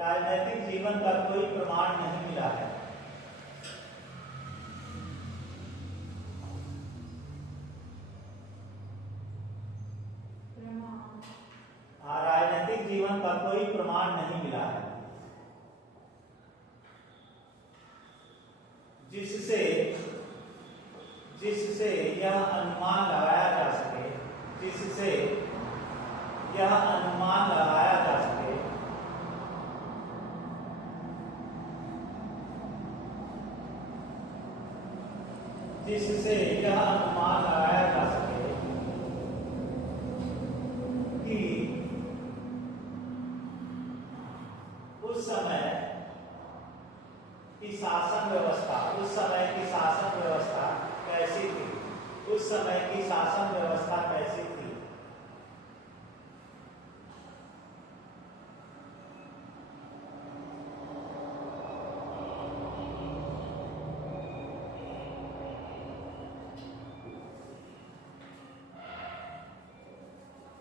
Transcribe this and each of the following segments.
राजनीतिक जीवन का कोई प्रमाण नहीं मिला है। राजनीतिक जीवन का कोई प्रमाण नहीं मिला है जिससे यह अनुमान लगाया जा सके जिससे यह अनुमान लगाया जा सके जिससे यह अनुमान लगाया जा सके कि उस समय की शासन व्यवस्था कैसी थी, उस समय की शासन व्यवस्था कैसी थी।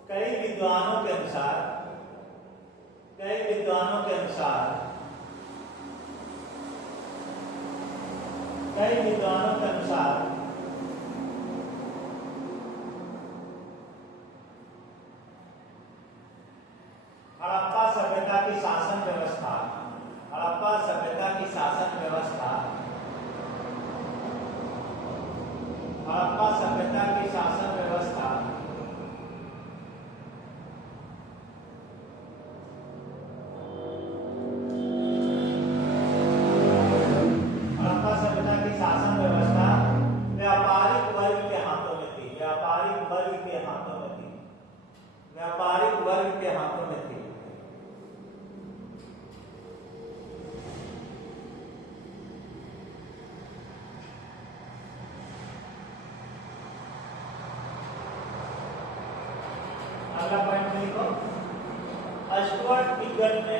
कई विद्वानों के अनुसार हड़प्पा सभ्यता की शासन व्यवस्था व्यापारिक वर्ग के हाथों में थी। अगला पॉइंट देखो, स्टुअर्ट पिगट ने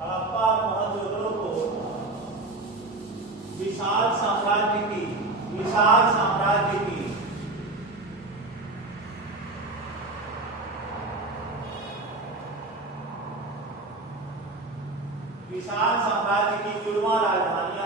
हड़प्पा और मोहनजोदड़ो को विशाल साम्राज्य की जुड़वा राजधानियां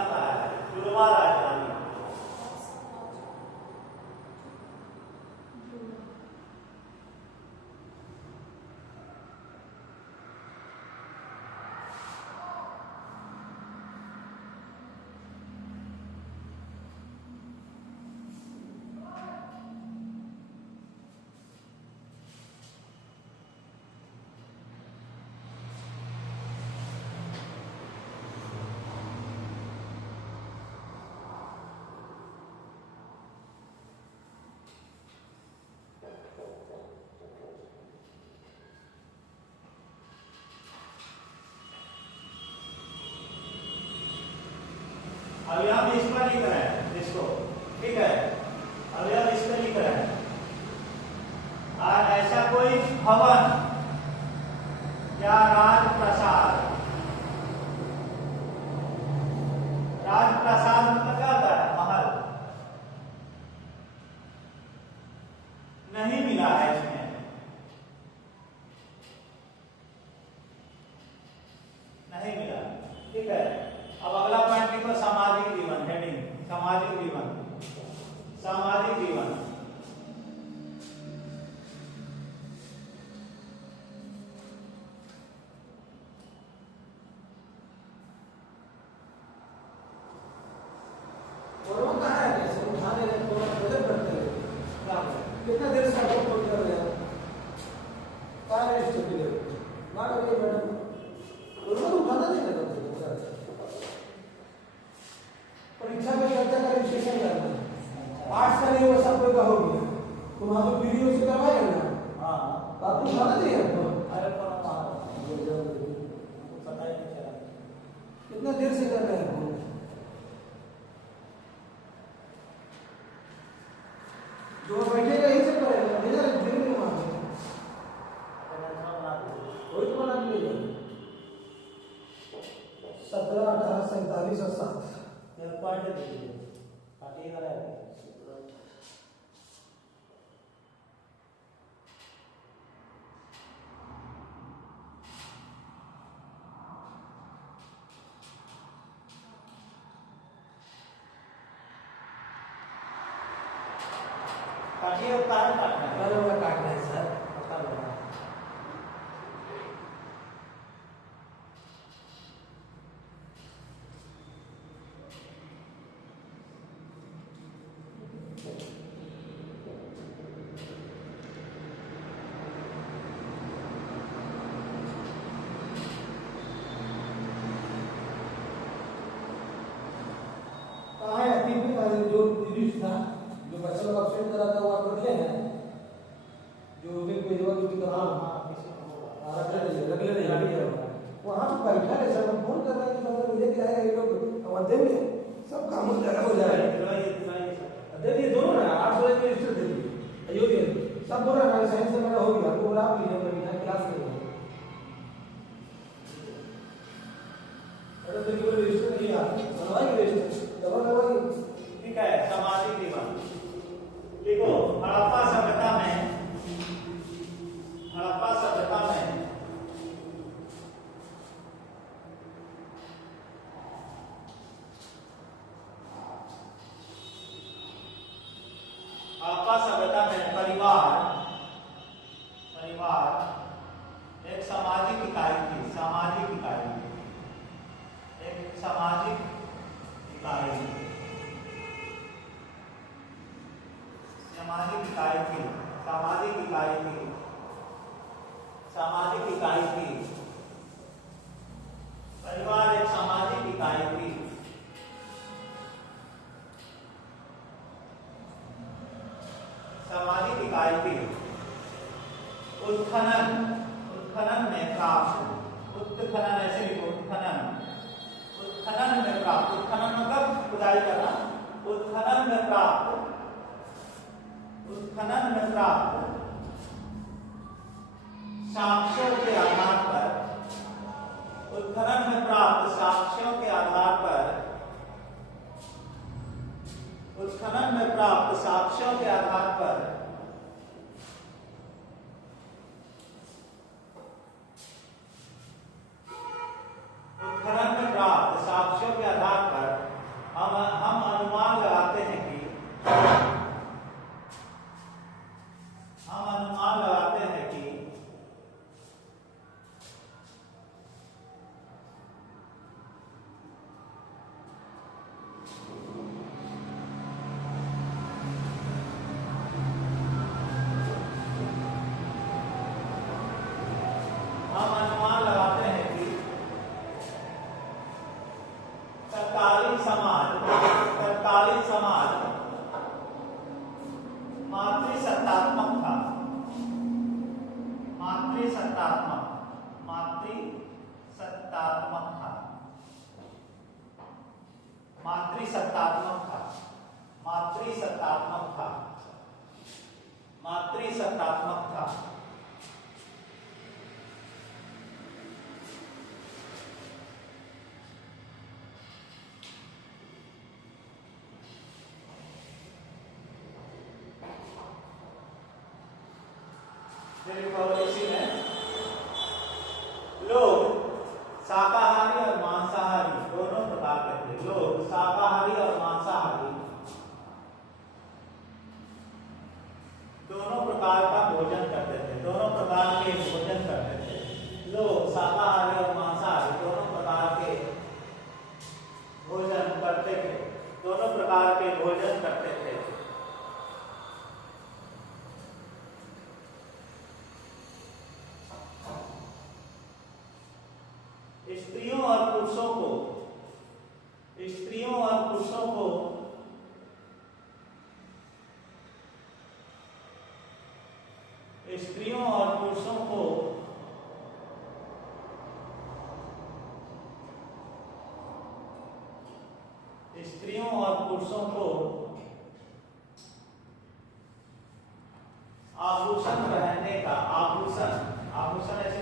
अभी हम इस पर लिख रहे हैं इसको, ठीक है। अभी हम इस पर लिख रहे हैं ऐसा कोई भवन या राजप्रसाद मतलब क्या होता है? महल नहीं मिला है इसमें, नहीं मिला, ठीक है। अब अगला पॉइंट लिखो, सामाजिक जीवन। हेडिंग सामाजिक जीवन। कितना देर से आप फोन कर रहे हैं? मैडम उठाना नहीं लगा परीक्षा में चर्चा का विशेषण करना, आर्ट्स का नहीं वो सब कोई का हो गया, तो वहां तो वीडियो से करवाएगा ना। हाँ, आप उठाना चाहिए। पता ही नहीं चला। कितना देर से कर रहे हैं फोन? जो बैठेगा यही सब करेगा, इधर धीरे धीरे मारेगा। कोई तो बना लीजिए। 17, 18, 47 और 7 ये पॉइंट दीजिए, काटिएगा रहेगा। काटिए, तार काटना है। कल होगा काटना है सर। पता लगा। कहाँ है टीपी जो रिलीज था, जो बच्चा लोग अपसेट करा था वो आप रख ले हैं, जो उस दिन कोई जगह ड्यूटी कर रहा हाँ, किसी को रख ले नहीं वहाँ पे बैठा है सर। हम फोन कर रहे हैं कि मतलब मुझे क्या है, ये लोग अब देंगे सब काम हो जाएगा। दे दिए दोनों ना, 8 बजे के रजिस्टर दे दिए अयोध्या सब बोल रहा है साइंस से मेरा हो गया, तो आप लीजिए मेरा क्लास के लिए अरे देखिए रजिस्टर नहीं आ बनवाएंगे रजिस्टर दबाई। ठीक है, सामाजिक जीवन देखो। हड़प्पा सभ्यता में परिवार एक सामाजिक इकाई थी। सामाजिक इकाई एक सामाजिक इकाई सामाजिक इकाई थी। सामाजिक इकाई थी। सामाजिक इकाई थी। परिवार एक सामाजिक इकाई थी। सामाजिक इकाई थी। उत्खनन में प्राप्त, उत्खनन ऐसे लिखो, उत्खनन में प्राप्त, उत्खनन मतलब खुदाई करना। उत्खनन में प्राप्त साक्ष्यों के आधार पर, उत्खनन में प्राप्त साक्ष्यों के आधार पर, उत्खनन में प्राप्त साक्ष्यों के आधार पर उत्खनन में प्राप्त साक्ष्यों के आधार पर हम अनुमान लगाते हैं कि तत्कालीन समाज मातृसत्तात्मक था। मातृसत्तात्मक था। इसी में लोग शाकाहारी और मांसाहारी दोनों प्रकार के थे। लोग शाकाहारी और मांसाहारी दोनों प्रकार का भोजन करते थे। दोनों प्रकार के भोजन करते थे। लोग शाकाहारी और मांसाहारी दोनों प्रकार के भोजन करते थे। दोनों प्रकार के भोजन करते थे। स्त्रियों और पुरुषों को स्त्रियों और पुरुषों को स्त्रियों और पुरुषों को स्त्रियों और पुरुषों को आभूषण पहनने का, आभूषण ऐसे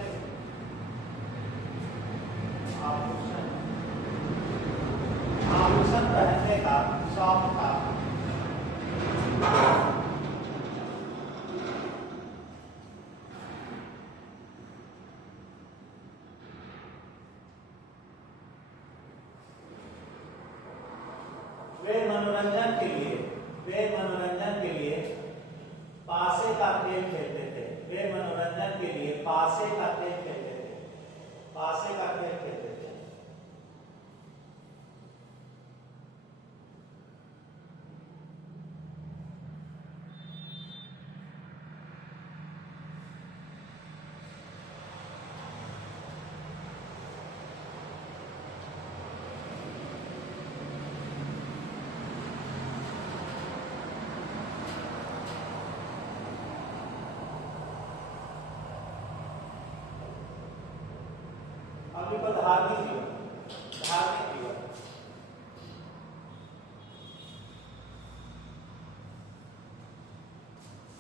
आभूषण पहनने का शौक था। वे मनोरंजन के लिए पासे का खेल खेलते थे। वे मनोरंजन के लिए पासे का खेल खेलते थे। पासे का खेल खेलते थे। अब देखो धार्मिक जीवन।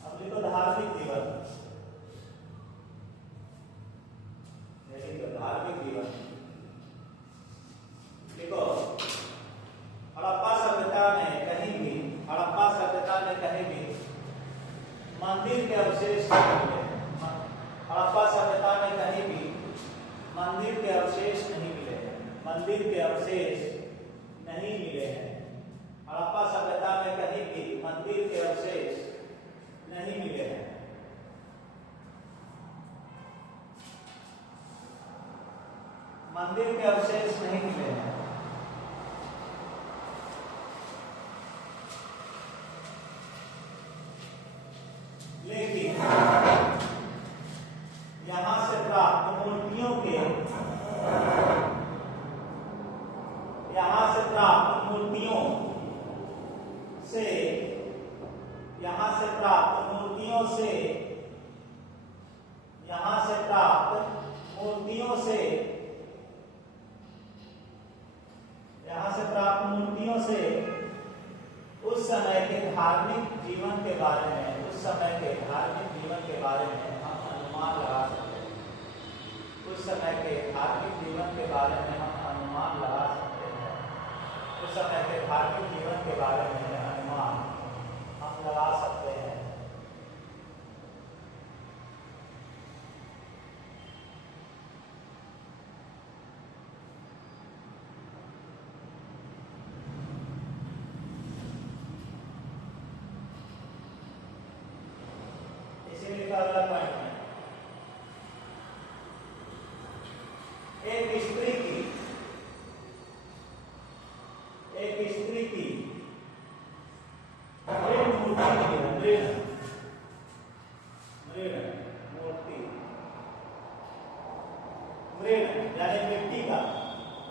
अब देखो धार्मिक जीवन। देखो हड़प्पा सभ्यता में कहीं भी मंदिर के अवशेष नहीं मिले। हड़प्पा सभ्यता में कहीं भी मंदिर के अवशेष नहीं मिले हैं। हड़प्पा सभ्यता में कहीं भी मंदिर के अवशेष नहीं मिले हैं। मंदिर के अवशेष नहीं मिले हैं। लेकिन यहां से प्राप्त मूर्तियों से उस समय के धार्मिक जीवन के बारे में हम अनुमान लगा सकते हैं। उस समय के धार्मिक जीवन के बारे में हम अनुमान लगा सकते हैं। उस समय के धार्मिक जीवन के बारे में अनुमान हम लगा सकते हैं। इसीलिए अगला पॉइंट है, एक स्त्री की मृण यानी मिट्टी का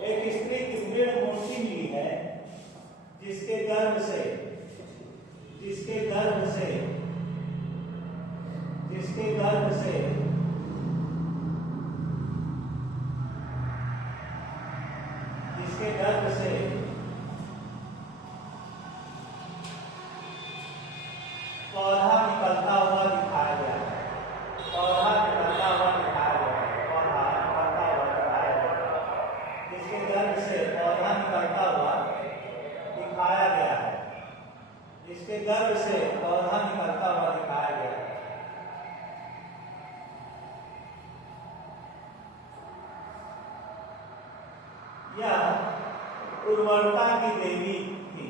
एक स्त्री की मृण मूर्ति मिली है, जिसके गर्भ से जिसके गर्भ से पौधा निकलता हुआ दिखाया गया है। जिसके गर्भ से पौधा निकलता हुआ दिखाया गया है। यह उर्वरता की देवी थी।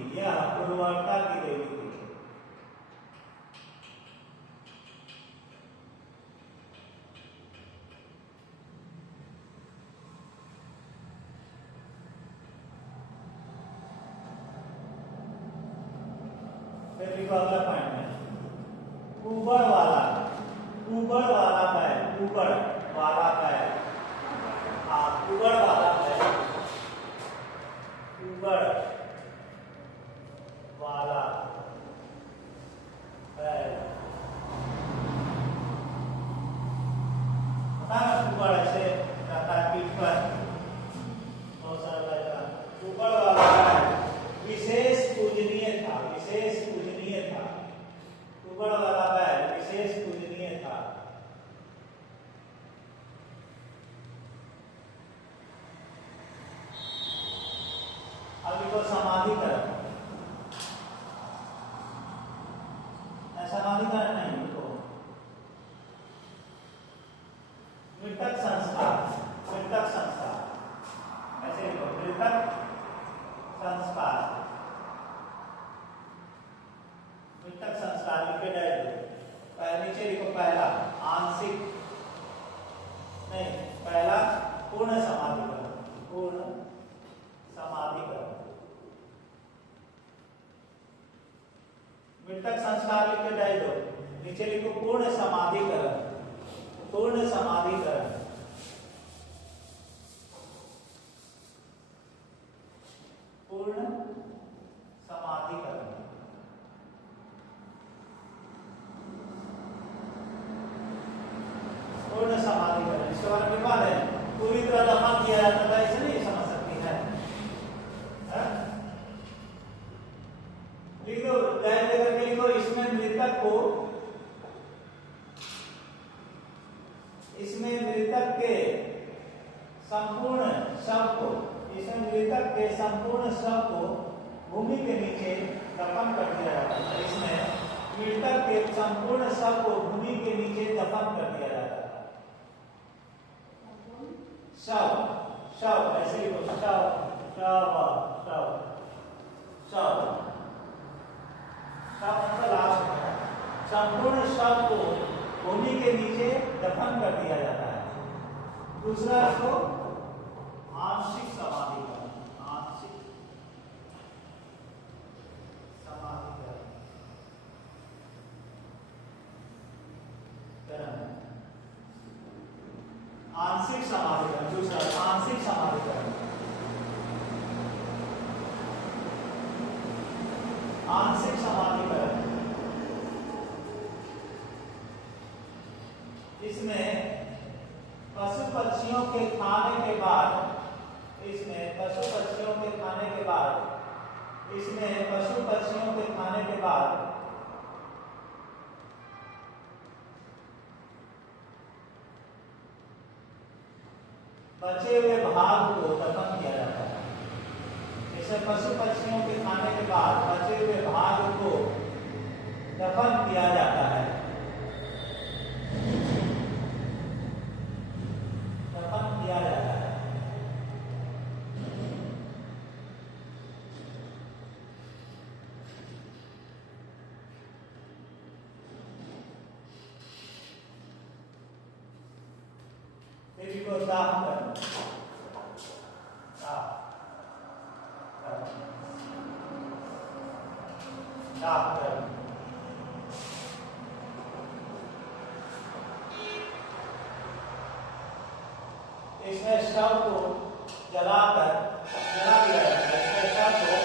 फिर देखो अगला पॉइंट है, ऊबड़ वाला पैर। ऊबड़ वाला पैर। ऊबड़ ऐसे रहता है पीठ पर, बहुत सारा पैर। ऊबड़ वाला पैर आंशिक नहीं, पहला पूर्ण समाधिकरण, पूर्ण समाधिकरण। मृतक संस्कार लिख के डाल दो, नीचे लिखो पूर्ण समाधिकरण, पूर्ण समाधिकरण। पूर्ण समाधिकरण, पूर्ण समाधिकरण। इसके बारे में लिखवा दें, पूरी तरह दफन किया जाता था, इसे नहीं समझ सकती है? लिख दो, ध्यान देकर के लिखो, इसमें मृतक को, इसमें मृतक के संपूर्ण शव को, इसमें मृतक के संपूर्ण शव को भूमि के नीचे दफन कर दिया जाता है। इसमें मृतक के संपूर्ण शव को भूमि के नीचे दफन कर दिया जाता है। शव, शव ऐसे लिखो, शव, शव, शव, शव, शव मतलब लाश। संपूर्ण शव को भूमि के नीचे दफन कर दिया जाता है। दूसरा इसको आंशिक समाधिकरण, आंशिक समाधिकरण, आंशिक समाधिकरण। दूसरा आंशिक समाधिकरण, आंशिक समाधिकरण। इसमें पशु पक्षियों के खाने के बाद, इसमें पशु पक्षियों के खाने के बाद, इसमें पशु पक्षियों के खाने के बाद बचे हुए भाग को दफन किया जाता है। इसमें पशु पक्षियों के खाने के बाद बचे हुए भाग को दफन किया जाता है, दफन किया जाता है। देवी को दाह करना, दाह करना। इसमें शव को जलाकर जला दिया जाता है, इसमें शव को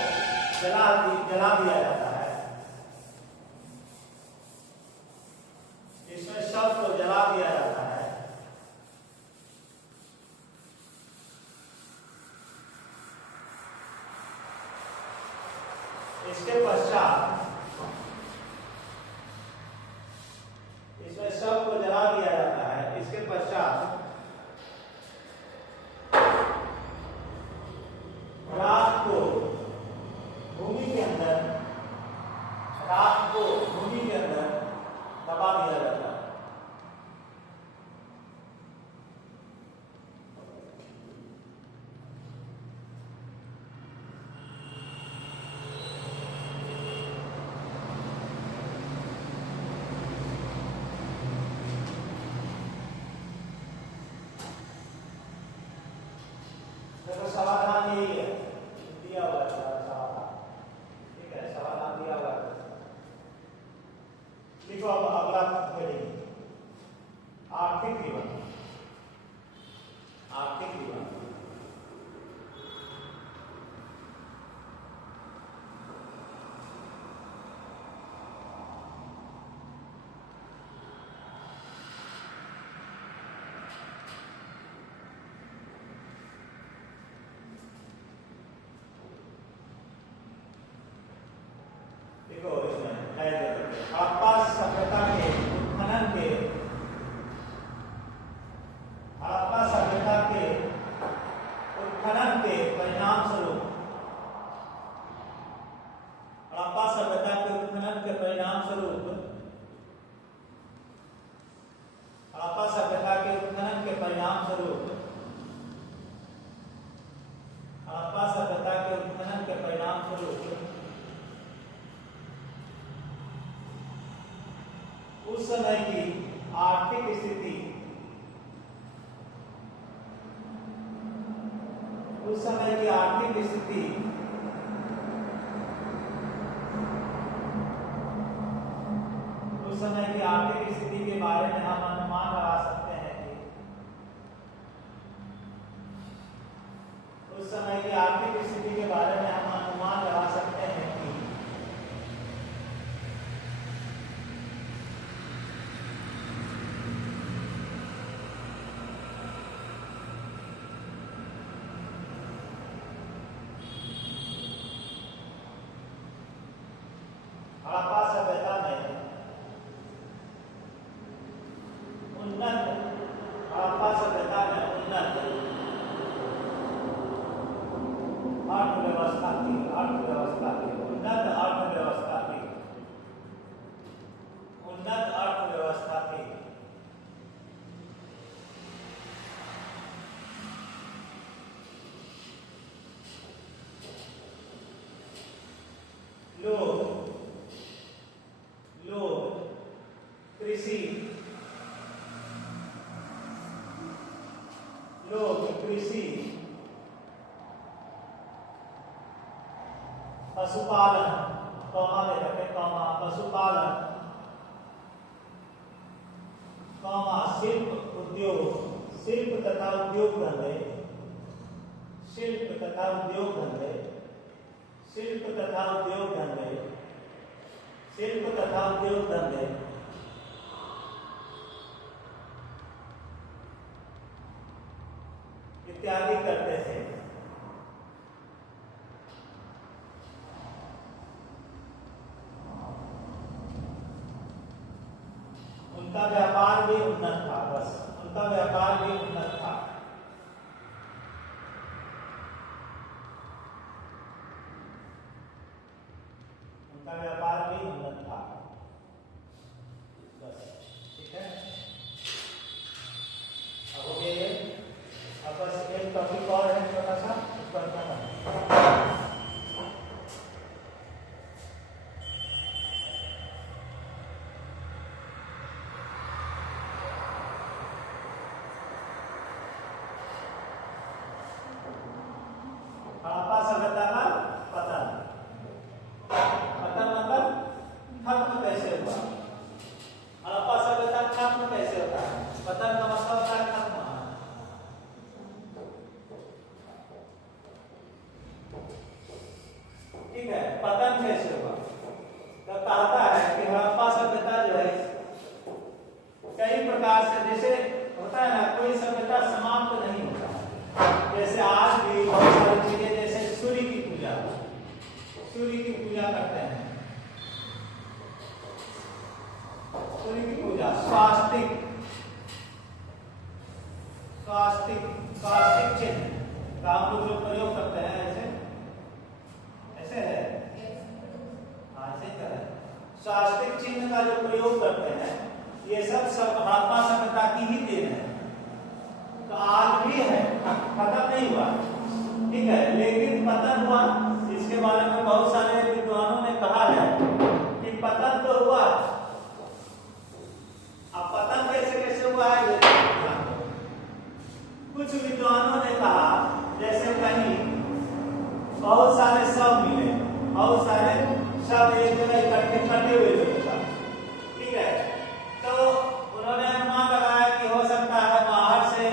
जला दिया जाता है, इसमें शव को जला दिया जाता है। इसके पश्चात इसमें शव को जला दिया जाता है। इसके पश्चात रात को भूमि के अंदर, रात को भूमि के अंदर दबा दिया जाता है। देखो समाधान यही है, दिया हुआ है समाधान, ठीक है, समाधान दिया हुआ है। लिखो अब अगला हेडिंग, आर्थिक जीवन, आर्थिक जीवन। देखो इसमें हड़प्पा सभ्यता के उत्खनन के, हड़प्पा सभ्यता के उत्खनन के परिणाम स्वरूप, हड़प्पा सभ्यता के उत्खनन के परिणाम स्वरूप, हड़प्पा सभ्यता के उत्खनन के परिणाम स्वरूप, हड़प्पा सभ्यता के उत्खनन के परिणाम स्वरूप आर्थिक स्थिति उस समय की आर्थिक स्थिति के बारे में हम अनुमान लगा सकते हैं कि उस समय की आर्थिक स्थिति के बारे में हम अनुमान लगा सकते हैं कि हड़प्पा सभ्यता में उन्नत अर्थव्यवस्था थी उन्नत अर्थव्यवस्था थी। लोग कृषि पशुपालन पशुपालन शिल्प तथा उद्योग धंधे इत्यादि करते थे। उनका व्यापार भी उन्नत था। उनका व्यापार भी उन्नत था। बस ठीक है। अब हो गया। अब बस एक टॉपिक और है छोटा सा, उस पर हड़प्पा सभ्यता का पतन मतलब खत्म कैसे हुआ? हड़प्पा सभ्यता खत्म कैसे होता है? पतन का मतलब होता है खत्म। ठीक है, पतन कैसे हुआ? तो कहता है कि हड़प्पा सभ्यता जो है कई प्रकार से, जैसे होता है ना, कोई सभ्यता समाप्त नहीं होता। जैसे आज भी बहुत सारी चीजें, जैसे सूर्य की पूजा करते हैं। सूर्य की पूजा, स्वास्तिक चिन्ह का हम लोग जो प्रयोग करते हैं, ऐसे है, हाँ ऐसे कर रहे हैं। स्वास्तिक चिन्ह का जो प्रयोग करते हैं, ये सब हड़प्पा सभ्यता की ही देन है। तो आज भी है, खत्म नहीं हुआ, ठीक है, लेकिन पतन हुआ। इसके बारे में बहुत सारे विद्वानों ने कहा है कि पतन तो हुआ। अब पतन कैसे हुआ है? कुछ विद्वानों ने कहा, जैसे कहीं बहुत सारे शव मिले, बहुत सारे शव एक जगह इकट्ठे कटे हुए थे, ठीक है, तो उन्होंने अनुमान लगाया कि हो सकता है बाहर से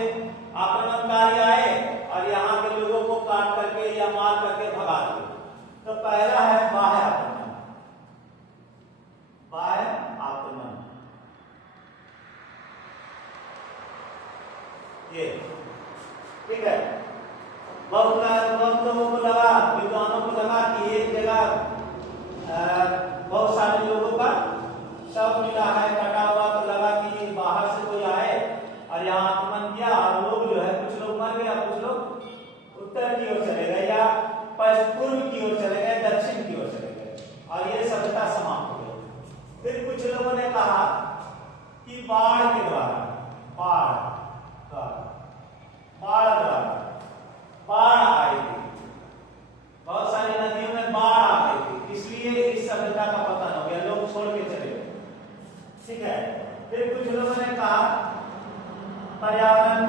आक्रमणकारी आए और यहाँ के लोगों को काट करके या मार करके भगा दिए। तो पहला है बाह्य आक्रमण। ये ठीक है। बहुत लोगों को लगा, विद्वानों को लगा कि एक जगह बहुत सारे लोगों का शव मिला है कटा हुआ, तो लगा कि बाहर से कोई आए और यहाँ आक्रमण किया, और लोग जो है, कुछ लोग मर गए, कुछ लोग उत्तर की ओर चले गए या पूर्व की ओर चले गए, दक्षिण की ओर चले गए, और ये सभ्यता समाप्त हो गई। फिर कुछ लोगों ने कहा कि बाढ़ के द्वारा बाढ़ आई थी, बहुत सारी नदियों में बाढ़ आ गई थी, इसलिए इस सभ्यता का पतन हो गया, लोग छोड़ के चले गए, ठीक है। फिर कुछ लोगों ने कहा पर्यावरण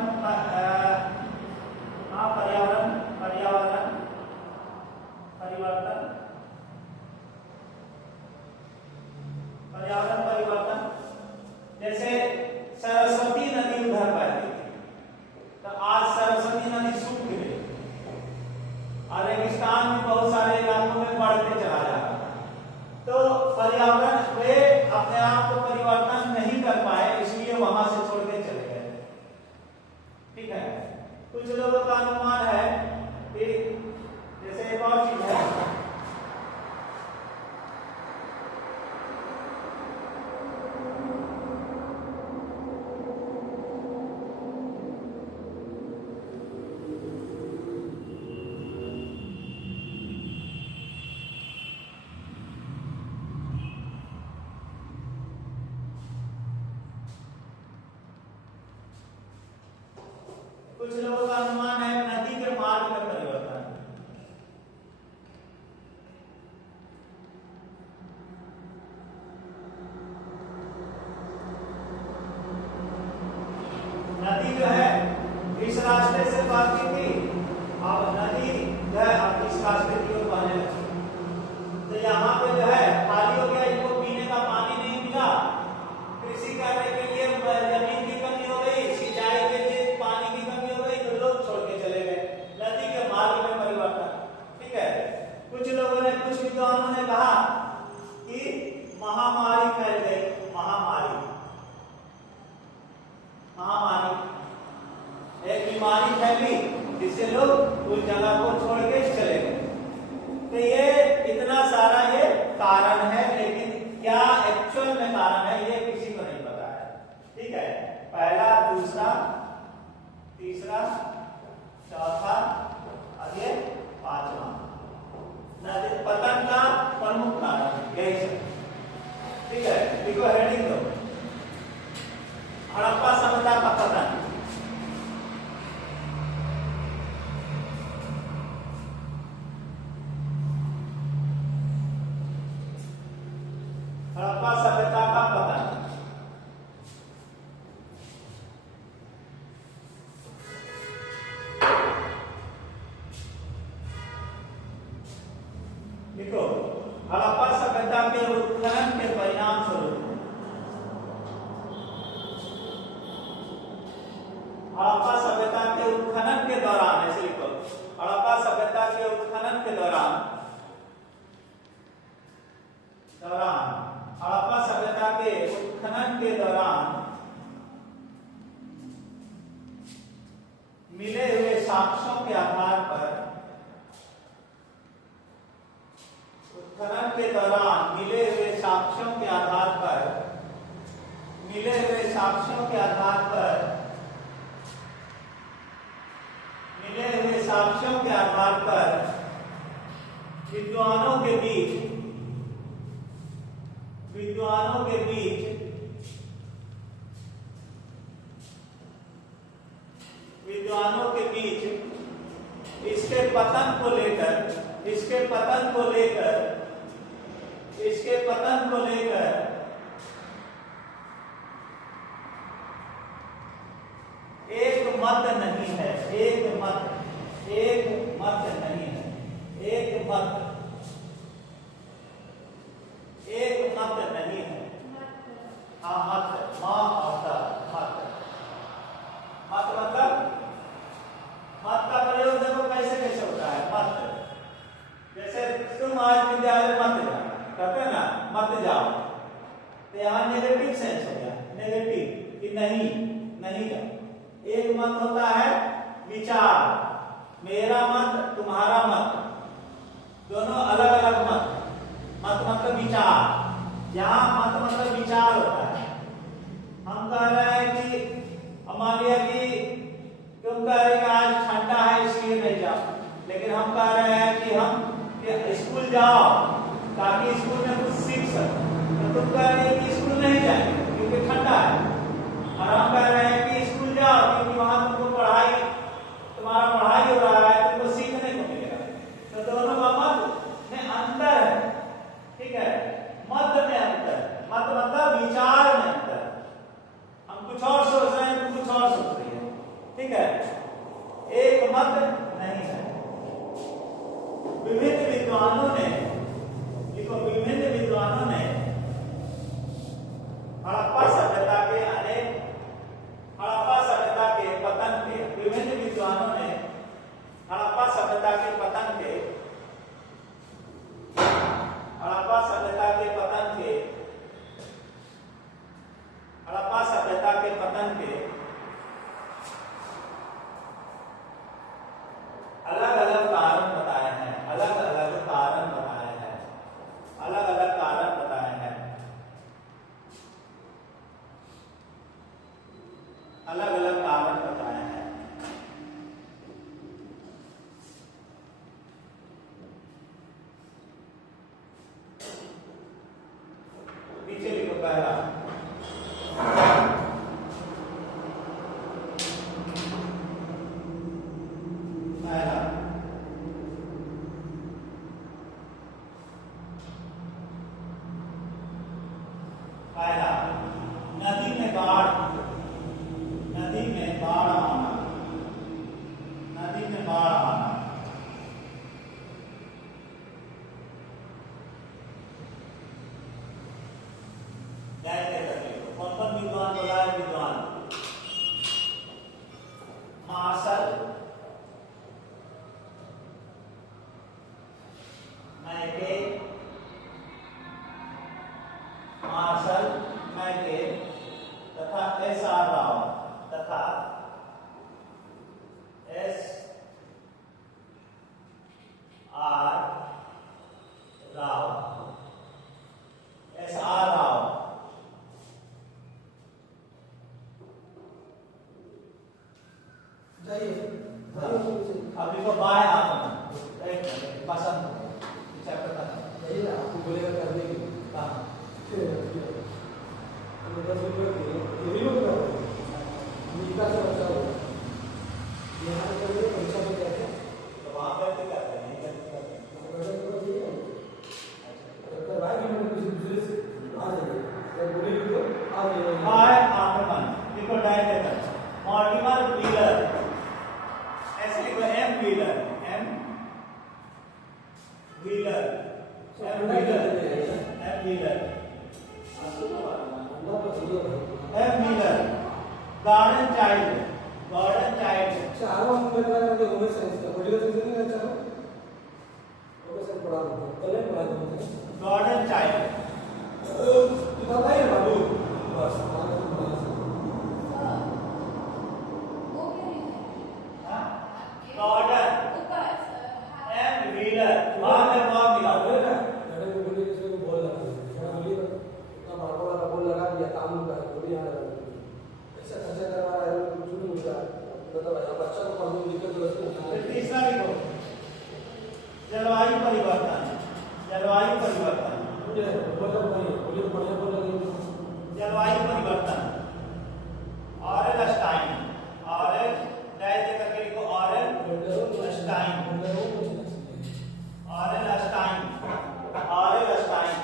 कुछ लोगों का अनुमान है कि जैसे एक और चीज है, कुछ लोगों का अनुमान है नदी के मार्ग में परिवर्तन। नदी जो है इस रास्ते से बहती थी, अब नदी जो है अब इस रास्ते की ओर बहने लगी, तो यहाँ पे जो है खाली हो गया, इनको पीने का पानी नहीं मिला, कृषि कार्य के लिए जमीन की कमी हो गई, सिंचाई के लिए पानी की कमी हो गई, तो लोग छोड़ के चले गए, नदी के मार्ग में परिवर्तन। ठीक है, कुछ लोगों ने, कुछ विद्वानों ने कहा कि महामारी फैल गई, महामारी एक बीमारी फैली जिससे लोग उस जगह को छोड़ के चले गए। तो ये इतना सारा ये कारण है, लेकिन क्या एक्चुअल में कारण है ये किसी को नहीं पता है। ठीक है, पहला, दूसरा, तीसरा, चौथा और ये पांचवा, नदी पतन का प्रमुख कारण यही सब। ठीक है, देखो हेडिंग दो, हड़प्पा सभ्यता का पतन। हड़प्पा सभ्यता का पतन। देखो, हड़प्पा सभ्यता के उत्खनन के परिणाम स्वरूप हड़प्पा सभ्यता के उत्खनन के दौरान, ऐसे लिखो, हड़प्पा सभ्यता के उत्खनन के दौरान हड़प्पा सभ्यता के उत्खनन के दौरान मिले हुए साक्ष्यों के आधार पर, उत्खनन के दौरान मिले हुए साक्ष्यों के आधार पर, मिले हुए साक्ष्यों के आधार पर, मिले हुए साक्ष्यों के आधार पर विद्वानों के बीच इसके पतन को लेकर एक मत नहीं है, एक मत नहीं है, एक मत नहीं है। हाँ, मत, माँ आता, मत मतलब मत का प्रयोग देखो कैसे कैसे होता है। मत, जैसे तुम आज विद्यालय मत जाओ, कहते ना मत जाओ, तो यहाँ नेगेटिव सेंस हो गया, नेगेटिव कि नहीं जाओ। एक मत होता है विचार, मेरा मत, तुम्हारा मत, दोनों अलग अलग मत। मत मतलब विचार, यहाँ मत मतलब विचार होता है। हम कह रहे हैं कि मान लिया कि तुम कह रहे कि आज ठंडा है इसलिए नहीं जाओ, लेकिन हम कह रहे हैं कि हम स्कूल जाओ ताकि स्कूल में कुछ सीख सको, तो तुम कह रहे हैं कि स्कूल नहीं जाएंगे क्योंकि ठंडा है, और हम कह रहे हैं कि स्कूल जाओ क्योंकि वहां तुमको तुम्हारा पढ़ाई हो रहा है, तुमको सीखने को मिलेगा। तो दोनों का मत में अंतर है। ठीक है, मत में अंतर, मत मतलब विचार में अंतर। हम कुछ और सोच रहे हैं, तुम कुछ और सोच रही है। ठीक है, एक मत नहीं है। विभिन्न विद्वानों ने हड़प्पा सभ्यता के पतन के, विभिन्न विद्वानों ने हड़प्पा सभ्यता के पतन के, हड़प्पा सभ्यता के पतन के, हड़प्पा सभ्यता के पतन के अलग अलग कारण बताए हैं। पीछे लिखो पहला, पहला नदी में बाढ़ आना, नदी में बाढ़ आना। कौन विद्वान बोला है? विद्वान मार्शल, मैके, मार्शल, मैके तथा एस आर राव तथा S R Rao, S R Rao. अब देखो बाय आप पसंद चैप्टर का यही ना आपको बोलेगा करने के लिए। हाँ 10 रुपये ये भी होगा मीठा से बचा हुआ यहाँ पर ये पैसा भी कहते हैं तो वहाँ करते करते हैं, नहीं करते करते हैं। अगर राय भी मैंने किसी दूसरे से आ जाएगी जब बोले भी तो आ जाएगा। बाय आक्रमण देखो डायरेक्टर मॉर्टिमर व्हीलर, ऐसे लिखो M Wheeler, M Wheeler, M Wheeler, M Wheeler. Gordon Childe, Gordon Childe. चारों हम मेरे बारे में होम साइंस का पॉलिटिकल साइंस नहीं है चारों होम साइंस पढ़ा दो कल ही पढ़ा दो। गार्डन चाइल्ड किताब है बाबू बस गार्डन एम व्हीलर वहां पे फॉर्म मिला लड़े को बोलिए किसी को बोल लगा दिया बोलिए तो मार्को वाला बोल लगा दिया काम का बोलिए यहाँ लगा ऐसा खर्चा करवा रहा है कुछ नहीं मिल रहा मतलब यहाँ बच्चा को पढ़ने में दिक्कत हो रही फिर तीसरा लिखो जलवायु परिवर्तन, जलवायु परिवर्तन, मुझे मतलब नहीं बोलिए बढ़िया बोल रही जलवायु परिवर्तन। ऑरेल स्टाइन, ऑरेल डायरेक्ट करके लिखो Aurel Stein, Aurel Stein, Aurel Stein,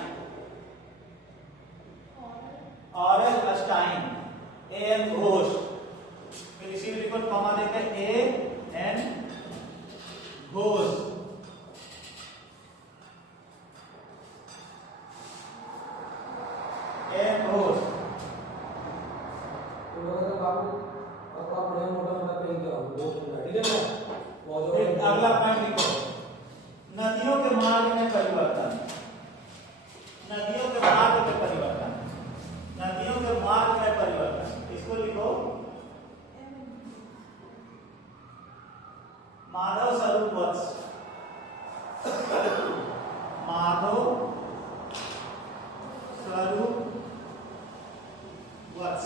Aurel Stein, A N Ghosh. फिर इसी में लिखो कॉमा देके A N Ghosh, A N Ghosh. तो मतलब बाबू अब आप बढ़िया मोटा मोटा पेन कराओ दो ठीक है ना फिर अगला पॉइंट लिखो नदियों के मार्ग में परिवर्तन, नदियों के मार्ग में परिवर्तन, नदियों के मार्ग में परिवर्तन। इसको लिखो माधव स्वरूप वत्स, माधव स्वरूप वत्स।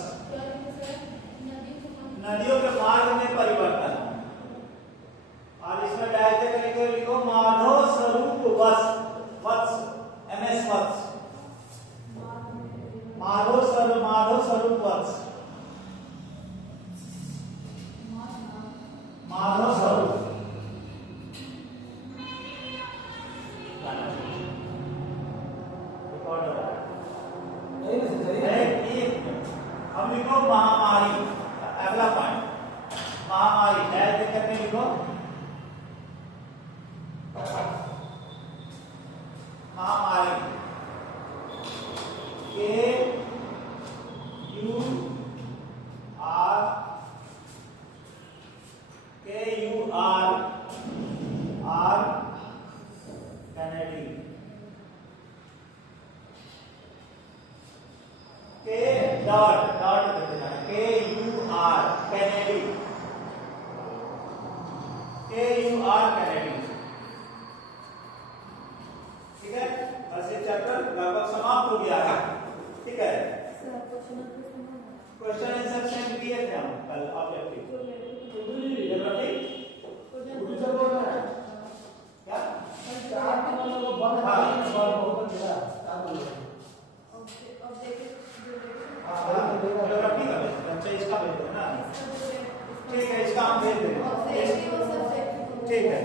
नदियों के मार्ग में परिवर्तन। और इसमें डायरेक्ट लिखो लिखो माधव स्वरूप वत्स, एम एस वत्स, माधव स्वरूप वत्स, माधव स्वरूप। रिकॉर्ड हो रहा है। नहीं ना सही हम लिखो महामारी, अगला पॉइंट महामारी डायरेक्ट करके लिखो महामारी, के यू आर, के कल ऑब्जेक्टिव ज्योग्राफी ज्योग्राफी सर बोल रहे हैं क्या चार्ट मतलब वो बंद हाँ। बहुत अच्छा ज्योग्राफी का भेज अच्छा इसका भेज दो ना ठीक है इसका हम भेज देंगे ठीक है